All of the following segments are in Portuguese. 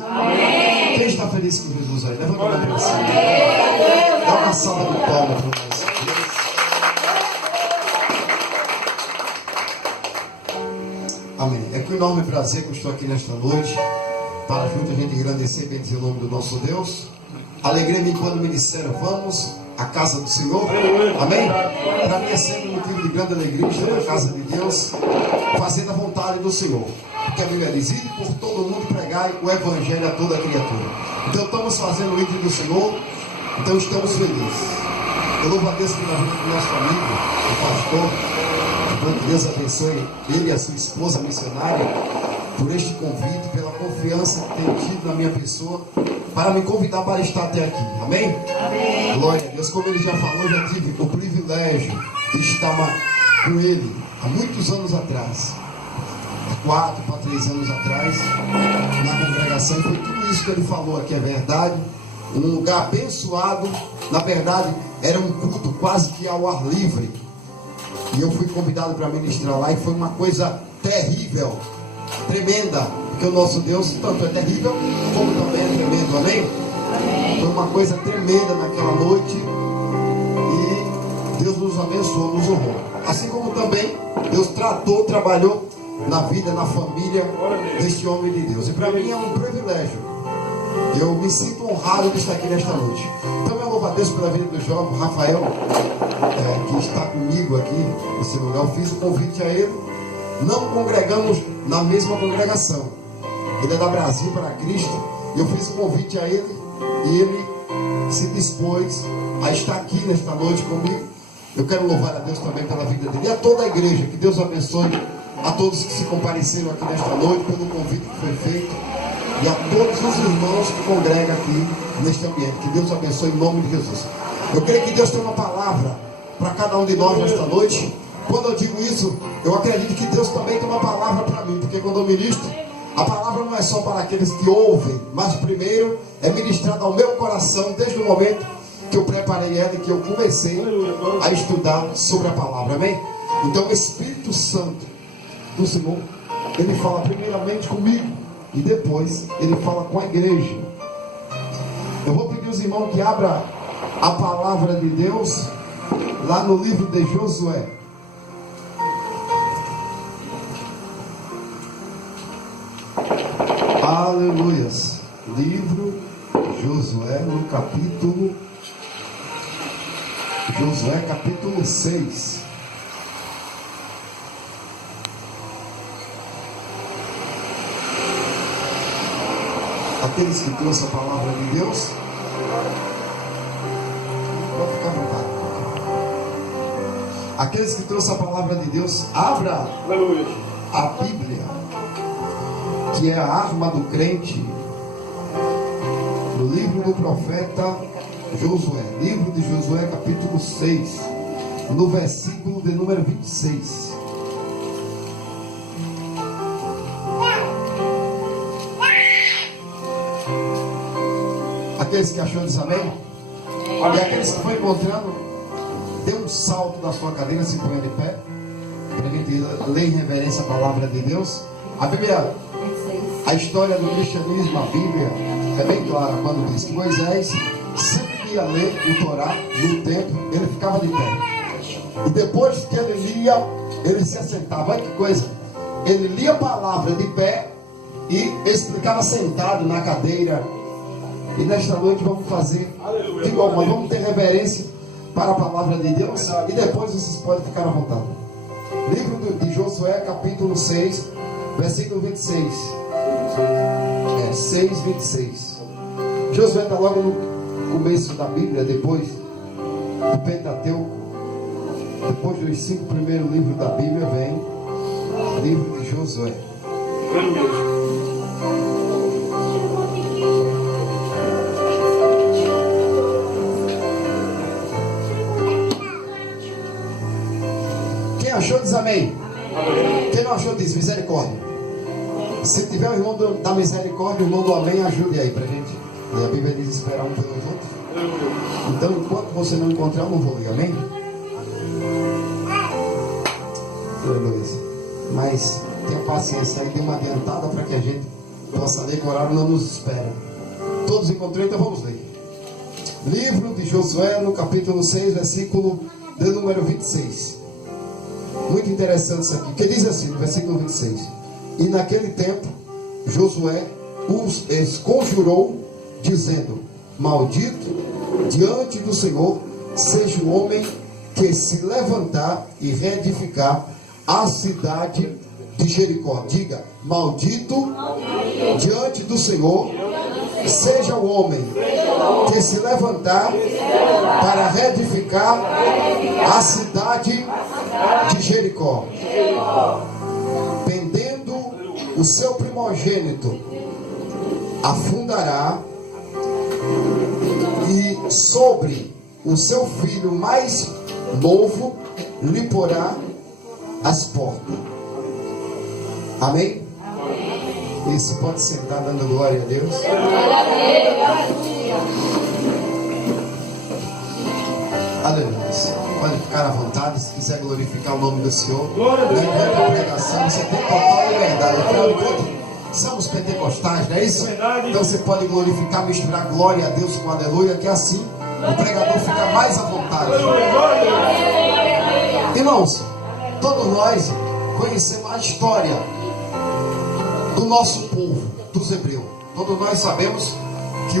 Amém. Quem está feliz com Jesus aí? Levanta a mão para cima. Dá uma salva de palmas para nós. Amém. É com enorme prazer que eu estou aqui nesta noite para junto a gente engrandecer e bendizer o nome do nosso Deus. Alegrei-me quando me disseram: vamos à casa do Senhor. Amém? Para mim é sempre um motivo de grande alegria estar na casa de Deus, fazendo a vontade do Senhor. Porque a Bíblia diz: ide por todo mundo e pregai o Evangelho a toda criatura. Então estamos fazendo o ídolo do Senhor, então estamos felizes. Eu louvo a Deus pela vida do nosso amigo, o pastor. Que Deus abençoe ele e a sua esposa missionária por este convite, pela confiança que tem tido na minha pessoa para me convidar para estar até aqui. Amém? Amém. Glória a Deus. Como ele já falou, eu já tive o privilégio de estar com ele há muitos anos atrás, 4 para 3 anos atrás, na congregação. Foi tudo isso que ele falou aqui, é verdade. Um lugar abençoado. Na verdade, era um culto quase que ao ar livre. E eu fui convidado para ministrar lá e foi uma coisa terrível, tremenda, porque o nosso Deus tanto é terrível como também é tremendo, amém? Amém. Foi uma coisa tremenda naquela noite e Deus nos abençoou, nos honrou. Assim como também Deus trabalhou na vida, na família deste homem de Deus. E para mim é um privilégio. Eu me sinto honrado de estar aqui nesta noite. Então eu louvo a Deus pela vida do jovem Rafael, que está comigo aqui nesse lugar. Eu fiz o convite a ele. Não congregamos na mesma congregação. Ele é da Brasil para Cristo. Eu fiz o convite a ele e ele se dispôs a estar aqui nesta noite comigo. Eu quero louvar a Deus também pela vida dele e a toda a igreja. Que Deus abençoe a todos que se compareceram aqui nesta noite, pelo convite que foi feito. E a todos os irmãos que congregam aqui neste ambiente. Que Deus abençoe em nome de Jesus. Eu creio que Deus tem uma palavra para cada um de nós nesta noite. Quando eu digo isso, eu acredito que Deus também tem uma palavra para mim. Porque quando eu ministro, a palavra não é só para aqueles que ouvem, mas primeiro é ministrada ao meu coração desde o momento que eu preparei ela e que eu comecei a estudar sobre a palavra. Amém? Então o Espírito Santo do Senhor, ele fala primeiramente comigo. E depois ele fala com a igreja. Eu vou pedir aos irmãos que abram a palavra de Deus lá no livro de Josué. Aleluias. Livro de Josué no capítulo Josué capítulo 6. Aqueles que trouxeram a palavra de Deus, pode ficar à vontade. Aqueles que trouxeram a palavra de Deus, abra a Bíblia, que é a arma do crente, no livro do profeta Josué, livro de Josué capítulo 6, no versículo de número 26. Aqueles que achou, diz amém. E aqueles que foi encontrando, dê um salto da sua cadeira, se ponha de pé, para a gente ler em reverência a palavra de Deus. A Bíblia, a história do cristianismo, a Bíblia é bem clara quando diz que Moisés sempre que ia ler o Torá no templo, ele ficava de pé. E depois que ele lia, ele se assentava. Olha que coisa! Ele lia a palavra de pé e explicava sentado na cadeira. E nesta noite vamos fazer igual, mas vamos ter reverência para a palavra de Deus. E depois vocês podem ficar à vontade. Livro de Josué, capítulo 6, versículo 26. 6, 26. Josué está logo no começo da Bíblia, depois do Pentateuco. Depois dos 5 primeiros livros da Bíblia vem o livro de Josué. Quem achou diz amém. Amém. Quem não achou diz misericórdia. Se tiver o irmão da misericórdia, o irmão do amém, ajude aí pra gente. E a Bíblia diz esperar um pelos outros. Então enquanto você não encontrar, eu não vou ler, amém? Aleluia. Mas tenha paciência aí, dê uma adiantada para que a gente possa ler, que o horário não nos espera. Todos encontrei, então vamos ler. Livro de Josué, no capítulo 6, versículo de número 26. Muito interessante isso aqui, que diz assim, no versículo 26. E naquele tempo, Josué os conjurou, dizendo: maldito diante do Senhor seja o homem que se levantar e reedificar a cidade de Jericó. Diga: maldito diante do Senhor seja o homem que se levantar para reedificar a cidade de Jericó, pendendo o seu primogênito, afundará, e sobre o seu filho mais novo lhe porá as portas. Amém? Isso, pode sentar dando glória a Deus. Aleluia. Pode ficar à vontade, se quiser glorificar o nome do Senhor. Durante a pregação, você tem total liberdade. Afinal de contas, somos pentecostais, não é isso? Então você pode glorificar, misturar glória a Deus com aleluia, que assim o pregador fica mais à vontade. Irmãos, todos nós conhecemos a história do nosso povo, dos hebreus. Todos nós sabemos que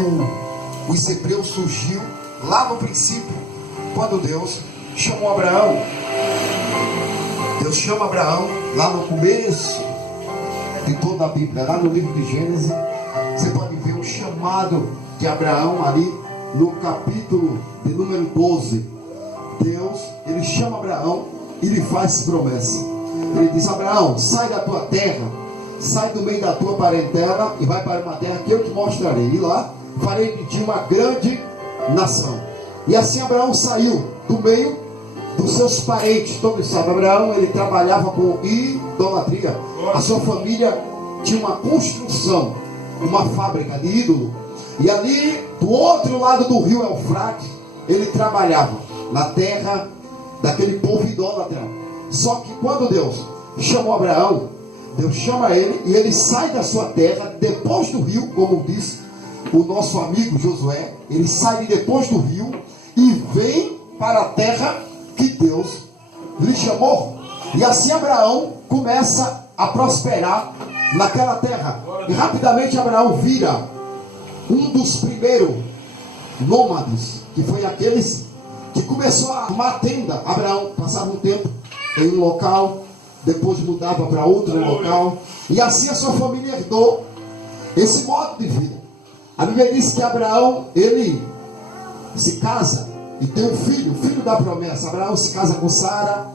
os hebreus surgiu lá no princípio, quando Deus chamou Abraão. Deus chama Abraão lá no começo de toda a Bíblia, lá no livro de Gênesis. Você pode ver o chamado de Abraão ali no capítulo de número 12. Deus, ele chama Abraão e lhe faz promessa. Ele diz: Abraão, sai da tua terra, sai do meio da tua parentela e vai para uma terra que eu te mostrarei. E lá farei de ti uma grande nação. E assim Abraão saiu do meio dos seus parentes. Todos sabem, Abraão, ele trabalhava com idolatria. A sua família tinha uma construção, uma fábrica de ídolo. E ali, do outro lado do rio Eufrates, ele trabalhava na terra daquele povo idólatra. Só que quando Deus chamou Abraão, Deus chama ele e ele sai da sua terra depois do rio, como disse o nosso amigo Josué. Ele sai depois do rio e vem para a terra que Deus lhe chamou. E assim Abraão começa a prosperar naquela terra. E rapidamente Abraão vira um dos primeiros nômades, que foi aqueles que começou a armar tenda. Abraão passava um tempo em um local, depois mudava para outro local, e assim a sua família herdou esse modo de vida. A Bíblia diz que Abraão, ele se casa e tem um filho, filho da promessa. Abraão se casa com Sara,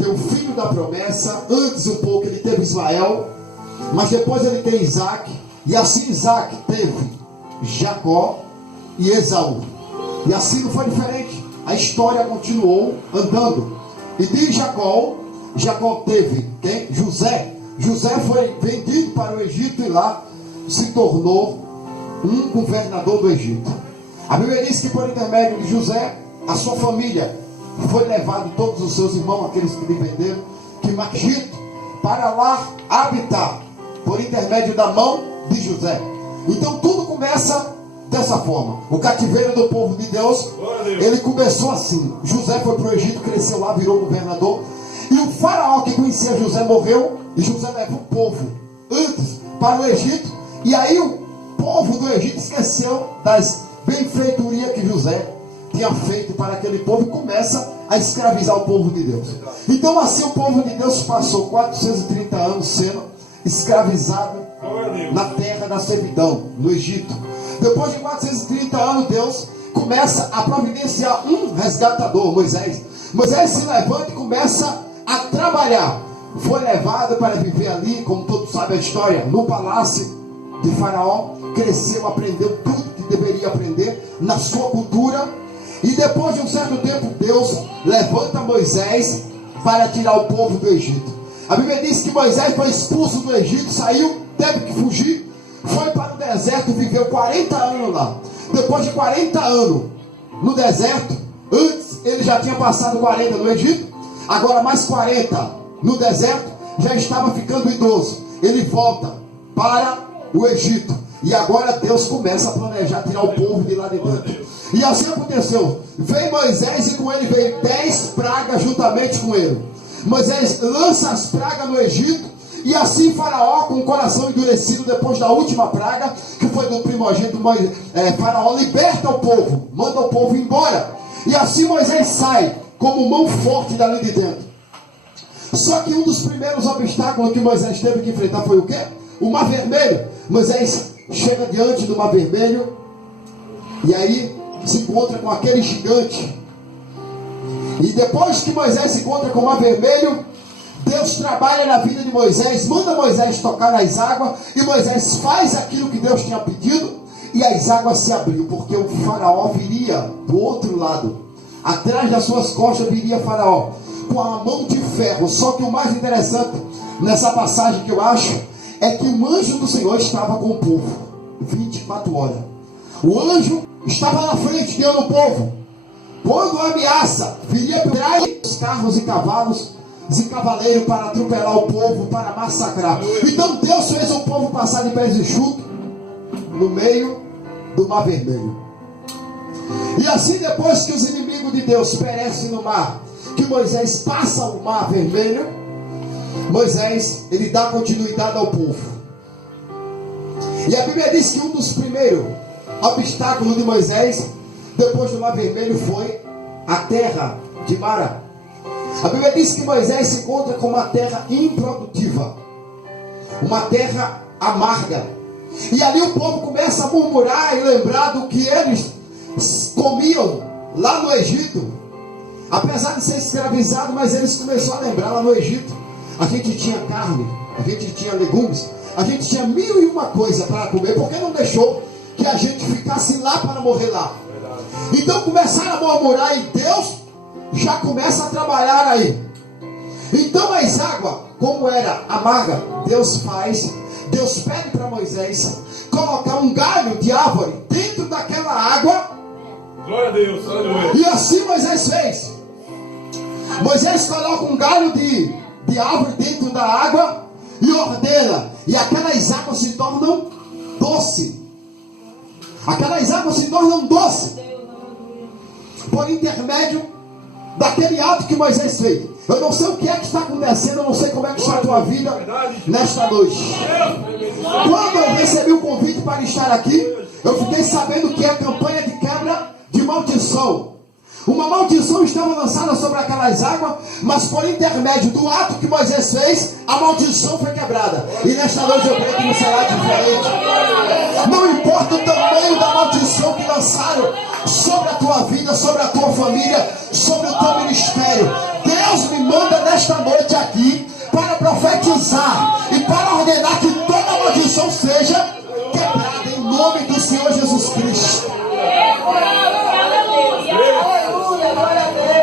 tem um filho da promessa. Antes um pouco ele teve Ismael, mas depois ele tem Isaac, e assim Isaac teve Jacó e Esaú. E assim não foi diferente, a história continuou andando. E de Jacó teve quem? José. José foi vendido para o Egito e lá se tornou um governador do Egito. A Bíblia diz que por intermédio de José, a sua família foi levada, todos os seus irmãos, aqueles que lhe venderam, que Egito, para lá habitar, por intermédio da mão de José. Então tudo começa dessa forma. O cativeiro do povo de Deus, ele começou assim. José foi para o Egito, cresceu lá, virou governador. E o faraó que conhecia José morreu, e José levou o povo antes para o Egito. E aí o povo do Egito esqueceu das benfeitorias que José tinha feito para aquele povo e começa a escravizar o povo de Deus. Então assim o povo de Deus passou 430 anos sendo escravizado na terra da servidão, no Egito. Depois de 430 anos, Deus começa a providenciar um resgatador, Moisés. Moisés se levanta e começa a trabalhar. Foi levado para viver ali, como todos sabem a história, no palácio de Faraó. Cresceu, aprendeu tudo que deveria aprender na sua cultura. E depois de um certo tempo, Deus levanta Moisés para tirar o povo do Egito. A Bíblia diz que Moisés foi expulso do Egito, saiu, teve que fugir, foi para o deserto, viveu 40 anos lá. Depois de 40 anos no deserto, antes ele já tinha passado 40 no Egito, agora mais 40 no deserto, já estava ficando idoso. Ele volta para o Egito. E agora Deus começa a planejar tirar o povo de lá de dentro. E assim aconteceu. Veio Moisés e com ele veio 10 pragas juntamente com ele. Moisés lança as pragas no Egito. E assim Faraó, com o coração endurecido depois da última praga, que foi do primogênito, Faraó liberta o povo, manda o povo embora. E assim Moisés sai como mão forte dali de dentro. Só que um dos primeiros obstáculos que Moisés teve que enfrentar foi o quê? O Mar Vermelho. Moisés chega diante do Mar Vermelho e aí se encontra com aquele gigante. E depois que Moisés se encontra com o Mar Vermelho, Deus trabalha na vida de Moisés, manda Moisés tocar nas águas, e Moisés faz aquilo que Deus tinha pedido, e as águas se abriu, porque o Faraó viria do outro lado. Atrás das suas costas viria Faraó, com a mão de ferro. Só que o mais interessante nessa passagem que eu acho, é que o anjo do Senhor estava com o povo, 24 horas. O anjo estava na frente, guiando o povo. Quando a ameaça viria por trás, os carros e cavalos e cavaleiros para atropelar o povo, para massacrar. Então Deus fez o povo passar de pés enxutos no meio do Mar Vermelho. E assim, depois que os inimigos de Deus perecem no mar, que Moisés passa o Mar Vermelho, Moisés, ele dá continuidade ao povo. E a Bíblia diz que um dos primeiros obstáculos de Moisés, depois do Mar Vermelho, foi a terra de Mara. A Bíblia diz que Moisés se encontra com uma terra improdutiva, uma terra amarga. E ali o povo começa a murmurar e lembrar do que eles comiam lá no Egito. Apesar de ser escravizado, mas eles começaram a lembrar lá no Egito. A gente tinha carne, a gente tinha legumes, a gente tinha 1001 coisa para comer. Por que não deixou que a gente ficasse lá para morrer lá? Então começaram a murmurar e Deus já começa a trabalhar aí. Então as águas, como era amarga, Deus pede para Moisés colocar um galho de árvore dentro daquela água. Glória a Deus, aleluia. E assim Moisés fez. Moisés coloca um galho de árvore dentro da água e ordena, e aquelas águas se tornam doce. Aquelas águas se tornam doce por intermédio daquele ato que Moisés fez. Eu não sei o que é que está acontecendo, eu não sei como é que está a tua vida nesta noite. Quando eu recebi o convite para estar aqui, eu fiquei sabendo que é a campanha de quebra de maldição. Uma maldição estava lançada sobre aquelas águas, mas por intermédio do ato que Moisés fez, a maldição foi quebrada. E nesta noite eu creio que não será diferente. Não importa o tamanho da maldição que lançaram sobre a tua vida, sobre a tua família, sobre o teu ministério, Deus me manda nesta noite aqui para profetizar e para ordenar que toda maldição seja quebrada em nome do Senhor Jesus Cristo.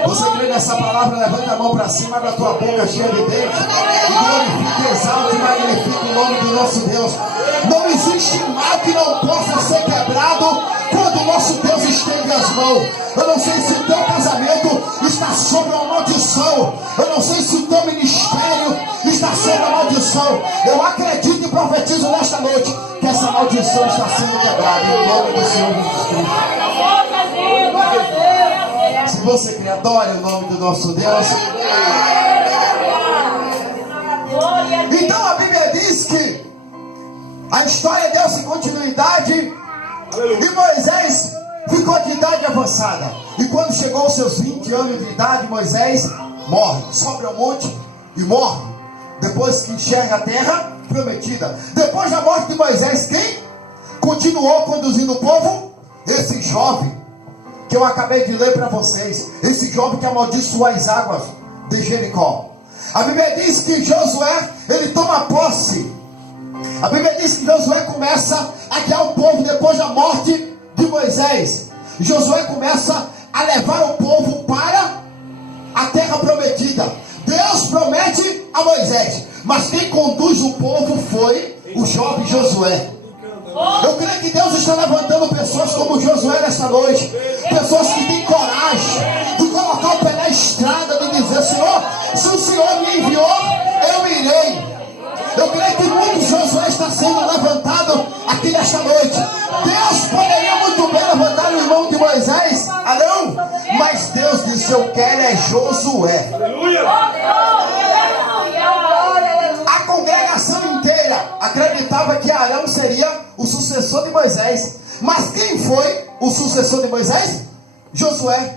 Você crê nessa palavra? Levanta a mão para cima, abre a tua boca cheia de dentes e glorifica, exalta e magnifica o nome do nosso Deus. Não existe mal que não possa ser quebrado quando o nosso Deus estende as mãos. Eu não sei se o teu casamento está sob uma maldição. Eu não sei se o teu ministério está sob uma maldição. Eu acredito e profetizo nesta noite que essa maldição está sendo quebrada em nome do Senhor Jesus Cristo. Se você crê, adore o nome do nosso Deus. Então a Bíblia diz que a história deu-se continuidade e Moisés ficou de idade avançada. E quando chegou aos seus 20 anos de idade, Moisés morre, sobe ao monte e morre. Depois que enxerga a terra prometida. Depois da morte de Moisés, quem continuou conduzindo o povo? Esse jovem que eu acabei de ler para vocês, esse jovem que amaldiçoou as águas de Jericó. A Bíblia diz que Josué, ele toma posse. A Bíblia diz que Josué começa a guiar o povo depois da morte de Moisés. Josué começa a levar o povo para a terra prometida. Deus promete a Moisés, mas quem conduz o povo foi o jovem Josué. Eu creio que Deus está levantando pessoas como Josué nesta noite. Pessoas que têm coragem de colocar o pé na estrada, de dizer: Senhor, se o Senhor me enviou, eu irei. Eu creio que muito Josué está sendo levantado Deus poderia muito bem levantar o irmão de Moisés, Arão, mas Deus disse: eu quero é Josué. Aleluia. A congregação inteira acreditava que Arão seria o sucessor de Moisés. Mas quem foi o sucessor de Moisés? Josué,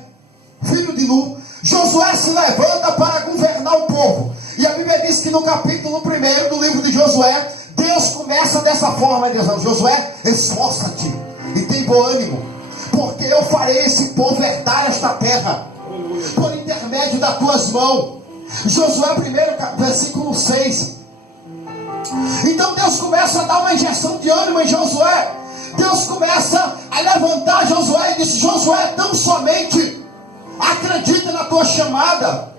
filho de Nun. Josué se levanta para governar o povo. E a Bíblia diz que no capítulo 1 do livro de Josué, Deus começa dessa forma, dizendo: Josué, esforça-te e tem bom ânimo, porque eu farei esse povo herdar esta terra por intermédio das tuas mãos. Josué 1, versículo 6. Então Deus começa a dar uma injeção de ânimo em Josué. Deus começa a levantar Josué e diz: Josué, tão somente acredita na tua chamada,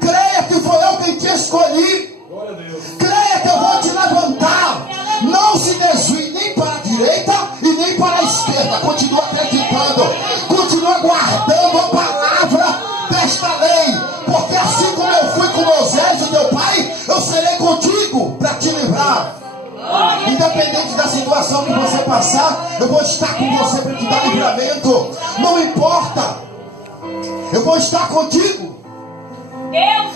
creia que foi eu quem te escolhi, Glória a Deus. creia que eu vou te levantar. Não se desvie nem para a direita e nem para a esquerda. Continua acreditando, continua guardando a palavra desta lei, porque assim como eu fui com Moisés, o teu pai, eu serei contigo para te livrar. Independente da situação que você passar, eu vou estar com você para te dar livramento. Não importa, eu vou estar contigo.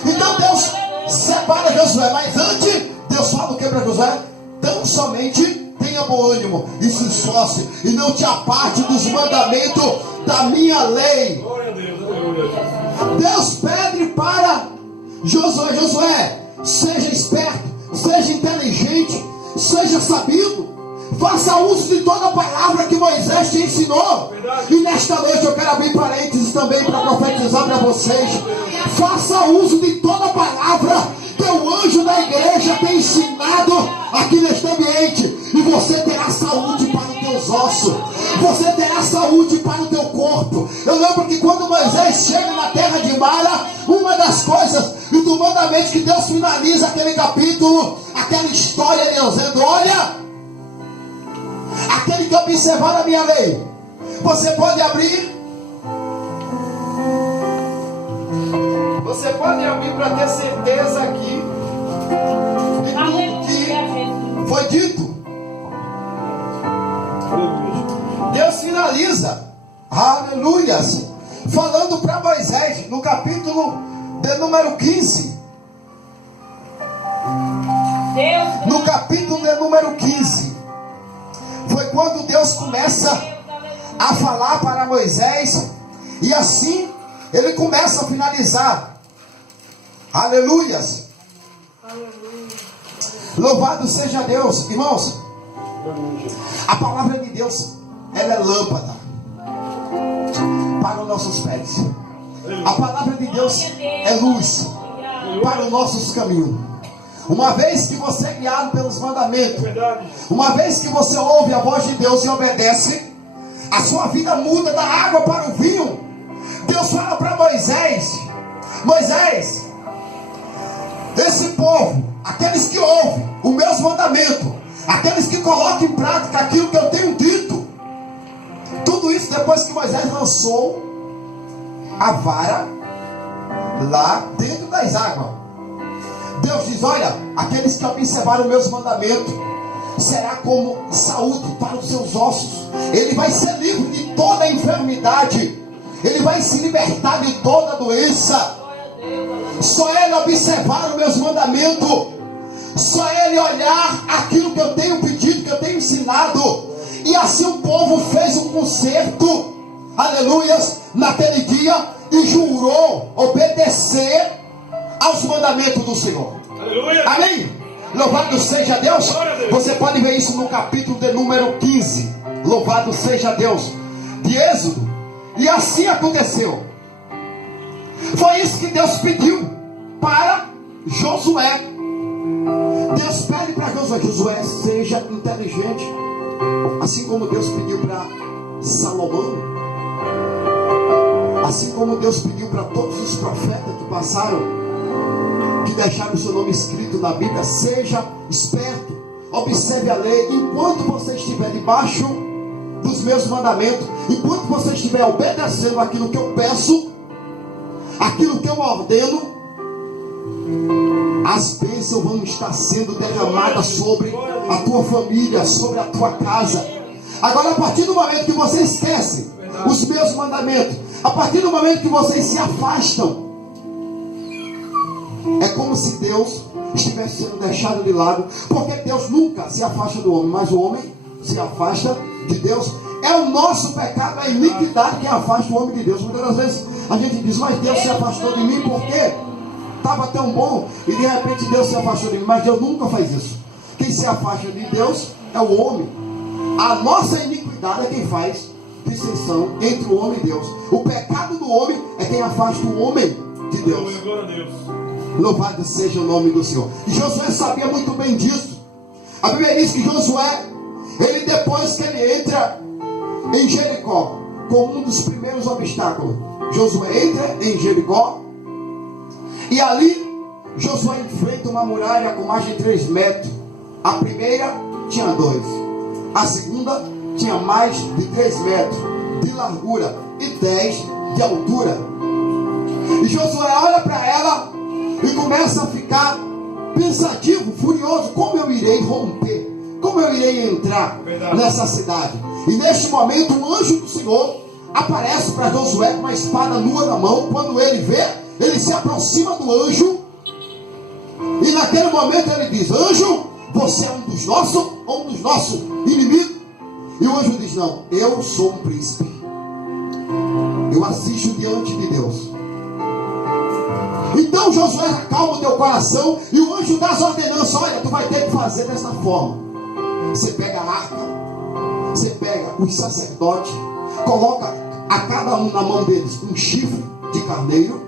Então Deus separa Josué, mas antes Deus fala o que para Josué? Tão somente tenha bom ânimo e se esforce, e não te aparte dos mandamentos da minha lei. Glória a Deus. Aleluia. Deus pede para Josué: Josué, seja esperto, seja inteligente, seja sabido, faça uso de toda a palavra que Moisés te ensinou. E nesta noite eu quero abrir parênteses também para profetizar para vocês: faça uso de toda a palavra que o anjo da igreja tem ensinado aqui neste ambiente, e você terá saúde para os teus ossos, você terá saúde para o teu corpo. Eu lembro que quando Moisés chega na terra de Mara, uma das coisas e do mandamento que Deus finaliza aquele capítulo, aquela história, dizendo: olha, aquele que observar a minha lei. Você pode abrir, você pode abrir para ter certeza aqui de tudo que foi dito. Deus finaliza, aleluias, falando para Moisés no capítulo de número 15. No capítulo de número 15 foi quando Deus começa a falar para Moisés, e assim ele começa a finalizar. Aleluias. Louvado seja Deus. Irmãos, a palavra de Deus, ela é lâmpada para os nossos pés. A palavra de Deus é luz para os nossos caminhos. Uma vez que você é guiado pelos mandamentos, uma vez que você ouve a voz de Deus e obedece, a sua vida muda da água para o vinho. Deus fala para Moisés: Moisés, esse povo, aqueles que ouvem os meus mandamentos, aqueles que colocam em prática aquilo que eu tenho dito. Tudo isso depois que Moisés lançou a vara lá dentro das águas. Deus diz: olha, aqueles que observaram meus mandamentos, será como saúde para os seus ossos. Ele vai ser livre de toda a enfermidade, ele vai se libertar de toda a doença. Só ele observar os meus mandamentos, só ele olhar aquilo que eu tenho pedido, que eu tenho ensinado. E assim o povo fez um concerto, aleluias, naquele dia, e jurou obedecer aos mandamentos do Senhor. Aleluia. Amém? Louvado seja Deus. Você pode ver isso no capítulo de número 15. Louvado seja Deus, de Êxodo. E assim aconteceu. Foi isso que Deus pediu para Josué. Deus pede para Josué: Josué, seja inteligente, assim como Deus pediu para Salomão, assim como Deus pediu para todos os profetas que passaram, que deixaram o seu nome escrito na Bíblia. Seja esperto, observe a lei. Enquanto você estiver debaixo dos meus mandamentos, enquanto você estiver obedecendo aquilo que eu peço, aquilo que eu ordeno, as bênçãos vão estar sendo derramadas sobre a tua família, sobre a tua casa. Agora, a partir do momento que você esquece os meus mandamentos, a partir do momento que vocês se afastam, é como se Deus estivesse sendo deixado de lado, porque Deus nunca se afasta do homem, mas o homem se afasta de Deus. É o nosso pecado, a iniquidade que afasta o homem de Deus. Muitas das vezes a gente diz, mas Deus se afastou de mim porque estava tão bom, e de repente Deus se afastou de mim. Mas Deus nunca faz isso. Quem se afasta de Deus é o homem. A nossa iniquidade é quem faz distinção entre o homem e Deus. O pecado do homem é quem afasta o homem de Deus. Glória a Deus. Louvado seja o nome do Senhor. E Josué sabia muito bem disso. A Bíblia diz que Josué, ele depois que ele entra em Jericó, como um dos primeiros obstáculos, Josué entra em Jericó, e ali Josué enfrenta uma muralha com mais de 3 metros. A primeira tinha 2, a segunda tinha mais de 3 metros de largura e 10 de altura. E Josué olha para ela e começa a ficar pensativo, furioso. Como eu irei romper? Como eu irei entrar nessa cidade? E neste momento um anjo do Senhor aparece para Josué com uma espada nua na mão. Quando ele vê, ele se aproxima do anjo, e naquele momento ele diz: anjo, você é um dos nossos inimigos? E o anjo diz: não, eu sou um príncipe, eu assisto diante de Deus. Então Josué acalma o teu coração, e o anjo dá as ordenanças: olha, tu vai ter que fazer dessa forma. Você pega a arca, você pega os sacerdotes, coloca a cada um na mão deles um chifre de carneiro,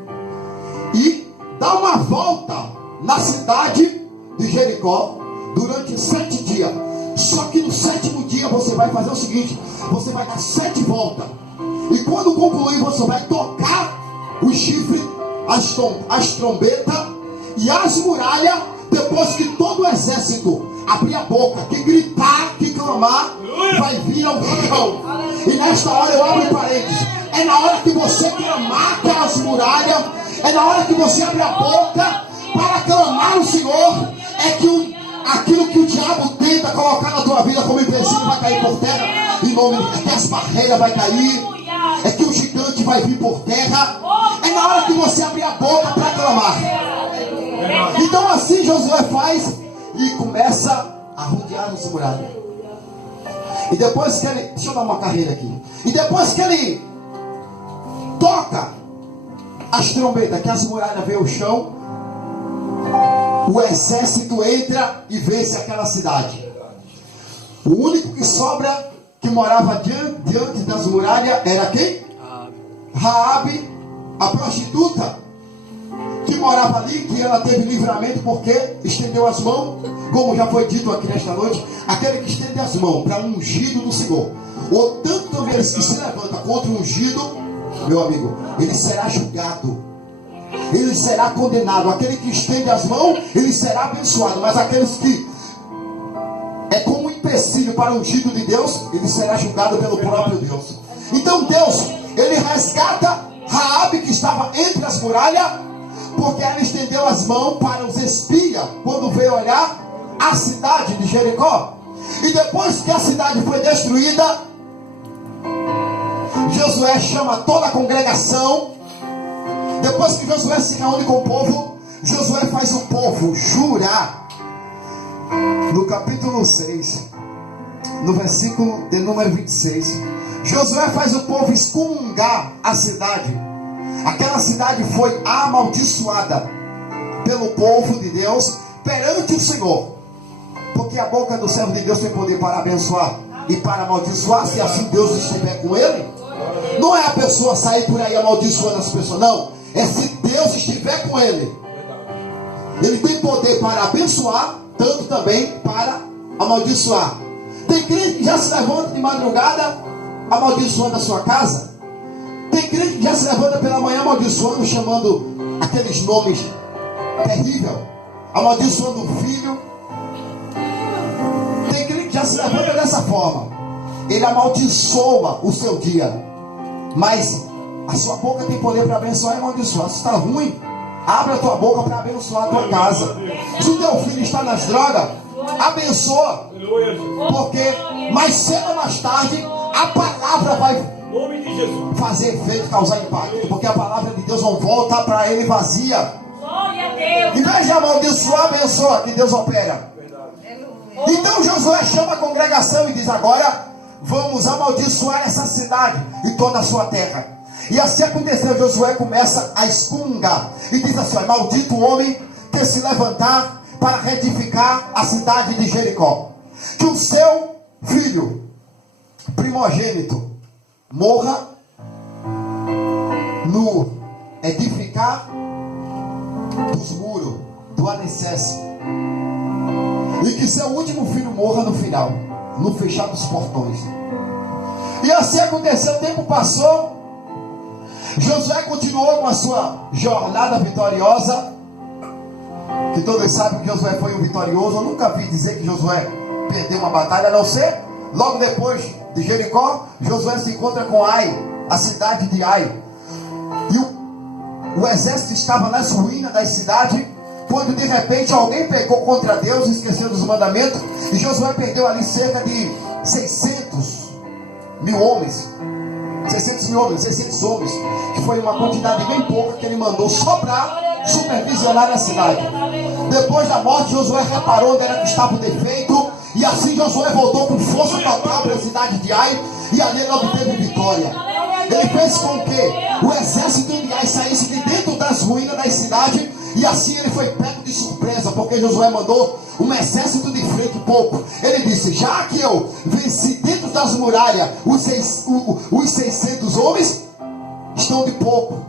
e dá uma volta na cidade de Jericó durante 7 dias. Só que no 7º dia você vai fazer o seguinte: você vai dar 7 voltas, e quando concluir você vai tocar os chifres, as trombetas e as muralhas. Depois que todo o exército abrir a boca, que gritar, que clamar, vai vir ao chão. E nesta hora eu abro parênteses: é na hora que você clamar aquelas muralhas, é na hora que você abre a boca para clamar o Senhor, é que aquilo que o diabo tenta colocar na tua vida como empecilho vai cair por terra. Em nome de Deus, é que as barreiras vai cair, é que o gigante vai vir por terra. É na hora que você abrir a boca para clamar. Então assim Josué faz e começa a rodear os muralhas. E depois que ele, deixa eu dar uma carreira aqui, e depois que ele toca as trombetas, que as muralhas veem o chão, o exército entra e vence aquela cidade. O único que sobra, que morava diante das muralhas, era quem? Raabe, a prostituta, que morava ali, que ela teve livramento porque estendeu as mãos, como já foi dito aqui nesta noite. Aquele que estende as mãos para um ungido do Senhor, ou tanto também que se levanta contra o ungido, meu amigo, ele será julgado, ele será condenado. Aquele que estende as mãos, ele será abençoado, mas aqueles que é como um empecilho para o ungido de Deus, ele será julgado pelo próprio Deus. Então Deus, ele resgata Raabe, que estava entre as muralhas, porque ela estendeu as mãos para os espias quando veio olhar a cidade de Jericó. E depois que a cidade foi destruída, Josué chama toda a congregação. Depois que Josué se reúne com o povo, Josué faz o povo jurar. No capítulo 6, no versículo de número 26, Josué faz o povo excomungar a cidade. Aquela cidade foi amaldiçoada pelo povo de Deus perante o Senhor, porque a boca do servo de Deus tem poder para abençoar e para amaldiçoar, se assim Deus estiver com ele. Não é a pessoa sair por aí amaldiçoando as pessoas, não. É se Deus estiver com ele. Ele tem poder para abençoar, tanto também para amaldiçoar. Tem crente que já se levanta de madrugada amaldiçoando a sua casa. Tem crente que já se levanta pela manhã amaldiçoando, chamando aqueles nomes terríveis, amaldiçoando o filho. Tem crente que já se levanta dessa forma. Ele amaldiçoa o seu dia, mas a sua boca tem poder para abençoar e amaldiçoar. Se está ruim, abre a tua boca para abençoar a tua casa. Se o teu filho está nas drogas, abençoa, porque mais cedo ou mais tarde, a palavra vai Em nome de Jesus. fazer efeito, causar impacto, porque a palavra de Deus não volta para ele vazia. Glória a Deus. Em vez de amaldiçoar, abençoa, que Deus opera. Então Josué chama a congregação e diz: agora vamos amaldiçoar essa cidade e toda a sua terra. E assim aconteceu. Josué começa a excomungar e diz assim: maldito o homem que se levantar para reedificar a cidade de Jericó, que o seu filho primogênito morra no edificar dos muros, do alicerce, e que seu último filho morra no final, no fechar dos portões. E assim aconteceu. O tempo passou, Josué continuou com a sua jornada vitoriosa, que todos sabem que Josué foi um vitorioso. Eu nunca vi dizer que Josué perdeu uma batalha, a não ser logo depois de Jericó, Josué se encontra com Ai, a cidade de Ai, e o exército estava nas ruínas da cidade, quando de repente alguém pecou contra Deus, esqueceu dos mandamentos, e Josué perdeu ali cerca de 600 mil homens, que foi uma quantidade bem pouca que ele mandou só para supervisionar a cidade. Depois da morte, Josué reparou onde era que estava o defeito, e assim Josué voltou com força total para a cidade de Ai, e ali ele obteve vitória. Ele fez com que o exército de Ai saísse de dentro das ruínas da cidade, e assim ele foi pego de surpresa, porque Josué mandou um exército de frente pouco. Ele disse: já que eu venci dentro das muralhas os 600 homens, estão de pouco.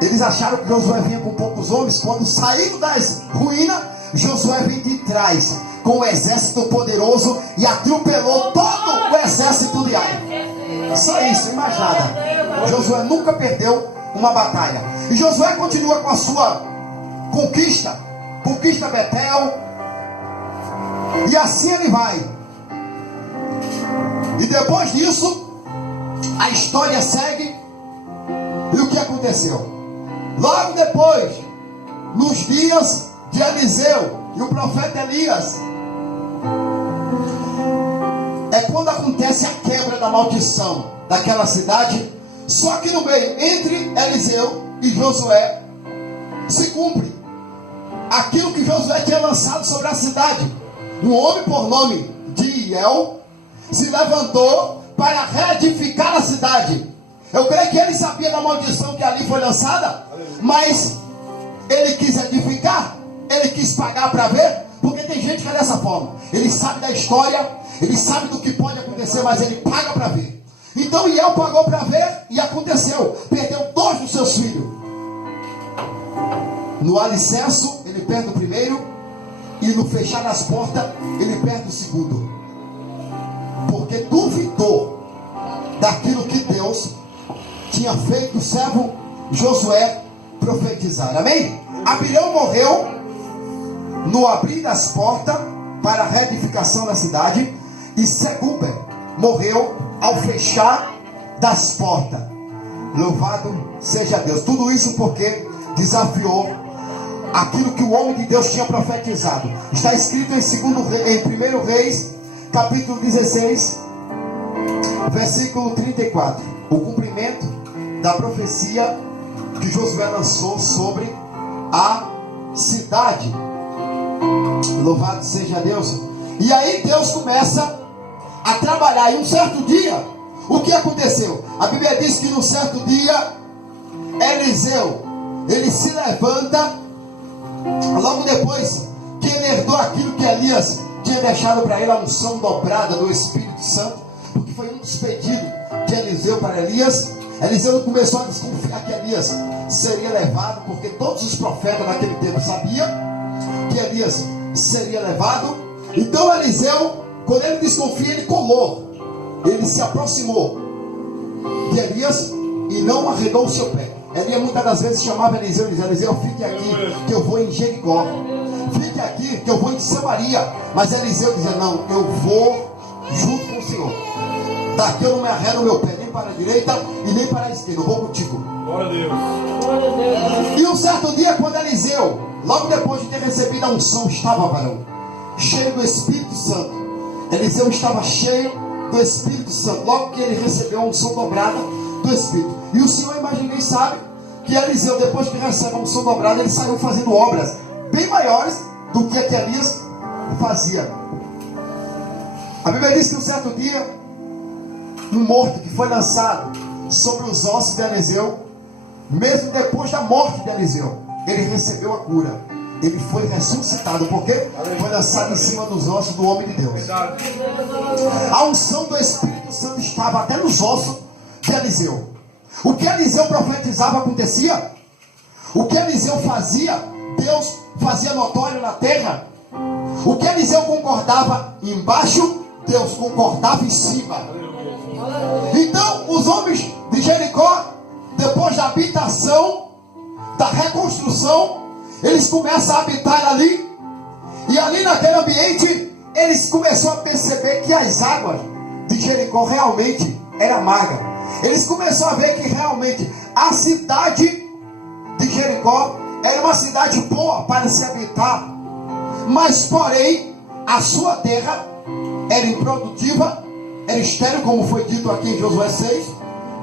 Eles acharam que Josué vinha com poucos homens. Quando saíram das ruínas, Josué vem de trás com um exército poderoso e atropelou todo o exército de Ai. Só isso, e mais nada. Josué nunca perdeu uma batalha. E Josué continua com a sua conquista Betel, e assim ele vai. E depois disso, a história segue. E o que aconteceu? Logo depois, nos dias de Eliseu e o profeta Elias, é quando acontece a quebra da maldição daquela cidade. Só que no meio, entre Eliseu e Josué, se cumpre aquilo que Josué tinha lançado sobre a cidade. Um homem por nome de Iel se levantou para reedificar a cidade. Eu creio que ele sabia da maldição que ali foi lançada, mas ele quis edificar, ele quis pagar para ver, porque tem gente que é dessa forma. Ele sabe da história, ele sabe do que pode acontecer, mas ele paga para ver. Então Iel pagou para ver, e aconteceu. Perdeu 2 dos seus filhos. No alicerce ele perde o primeiro, e no fechar das portas ele perde o segundo, porque duvidou daquilo que Deus tinha feito o servo Josué profetizar. Amém? Abirão morreu no abrir das portas para a reedificação da cidade, e Seguber morreu ao fechar das portas. Louvado seja Deus. Tudo isso porque desafiou aquilo que o homem de Deus tinha profetizado. Está escrito em 1 Reis, capítulo 16, versículo 34. O cumprimento da profecia que Josué lançou sobre a cidade. Louvado seja Deus. E aí Deus começa a trabalhar. E um certo dia, o que aconteceu? A Bíblia diz que num certo dia, Eliseu, ele se levanta, logo depois que ele herdou aquilo que Elias tinha deixado para ele, a unção dobrada do Espírito Santo, porque foi um dos pedidos de Eliseu para Elias. Eliseu começou a desconfiar que Elias seria levado, porque todos os profetas naquele tempo sabiam que Elias seria levado. Então Eliseu, quando ele desconfia, ele colou, ele se aproximou de Elias e não arredou o seu pé. Elias muitas das vezes chamava Eliseu e dizia: Eliseu, fique aqui que eu vou em Jericó, fique aqui que eu vou em Samaria. Mas Eliseu dizia: não, eu vou junto com o Senhor. Daqui eu não me arredo o meu pé nem para a direita e nem para a esquerda, eu vou contigo. Glória a Deus. E um certo dia, quando Eliseu, logo depois de ter recebido a unção, estava varão, cheio do Espírito Santo, Eliseu estava cheio do Espírito Santo. Logo que ele recebeu a unção dobrada do Espírito. E o Senhor, imaginei, sabe que Eliseu, depois que recebe a unção dobrada, ele saiu fazendo obras bem maiores do que Elias fazia. A Bíblia diz que um certo dia, um morto que foi lançado sobre os ossos de Eliseu, mesmo depois da morte de Eliseu, ele recebeu a cura. Ele foi ressuscitado, porque foi lançado em cima dos ossos do homem de Deus. A unção do Espírito Santo estava até nos ossos de Eliseu. O que Eliseu profetizava acontecia. O que Eliseu fazia, Deus fazia notório na terra. O que Eliseu concordava embaixo, Deus concordava em cima. Então, os homens de Jericó, depois da habitação, da reconstrução, eles começam a habitar ali. E ali naquele ambiente, eles começaram a perceber que as águas de Jericó realmente eram amargas. Eles começaram a ver que realmente a cidade de Jericó era uma cidade boa para se habitar. Mas porém, a sua terra era improdutiva, era estéril, como foi dito aqui em Josué 6,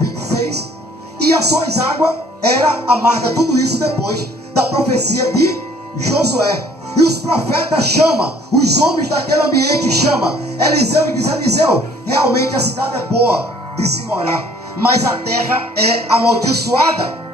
26. E as suas águas eram amargas. Tudo isso depois da profecia de Josué. E os profetas chamam, os homens daquele ambiente chamam Eliseu e dizem: Eliseu, realmente a cidade é boa de se morar, mas a terra é amaldiçoada.